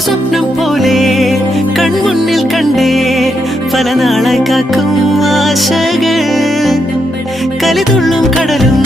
സ്വപ്നം പോലെ കൺമുന്നിൽ കണ്ടേ പല നാളായി കാക്കും ആശകൾ കലിതുള്ളും കടലും